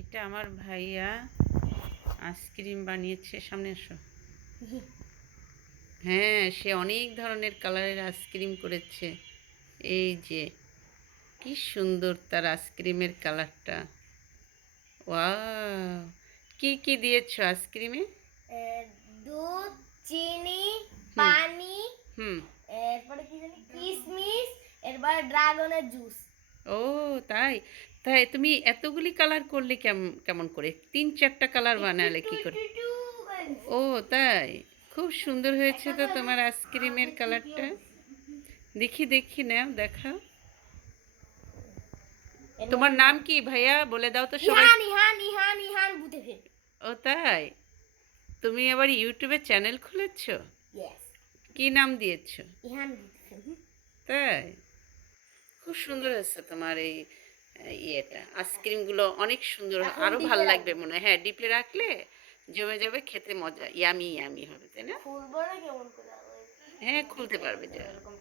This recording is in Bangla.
এটা আমার ভাইয়া আইসক্রিম বানিয়েছে। সামনে এসো। হ্যাঁ, সে অনেক ধরনের কালারের আইসক্রিম করেছে। এই যে কি সুন্দর তার আইসক্রিমের কালারটা। ওয়াও! কি কি দিয়েছো আইসক্রিমে? দুধ, চিনি, হুম পানি, হুম। এরপরে কি জানি কিশমিশ, এরপরে ড্রাগনের জুস। ও তাই? তাই তুমি এতগুলি কালার করলে কেমন করে? ৩-৪টা কালার একটু বানালে একটু কি একটু করে? একটু করে দিছি। ও তাই? খুব সুন্দর হয়েছে একটা তো তো আমি তোমার আইসক্রিমের একটু দিয়েও কালারটা। দিছি। দেখি দেখি নাও দেখাও। এর তোমার মধ্যে নাম কি ভাইয়া? বলে দাও তো সবাই। ইহান ইহান ইহান ইহান বুঝেছেন? ও তাই? তুমি আবার ইউটিউবে চ্যানেল খুলেছো? ইয়েস, কি নাম দিয়েছো? ইহান বুঝেছেন। তাই? খুব সুন্দর হয়েছে তোমার এই ইয়েটা। আইসক্রিমগুলো অনেক সুন্দর। এখন আরো ভাল ডিপে লাগবে রাখবো। মনে হয়। হ্যাঁ, ডিপে রাখলে জমে যাবে, খেতে মজা। ইয়ামি ইয়ামি হবে, তাই না? খুলবো না কেমন করে? হ্যাঁ, খুলতে পারবে যা। এরকম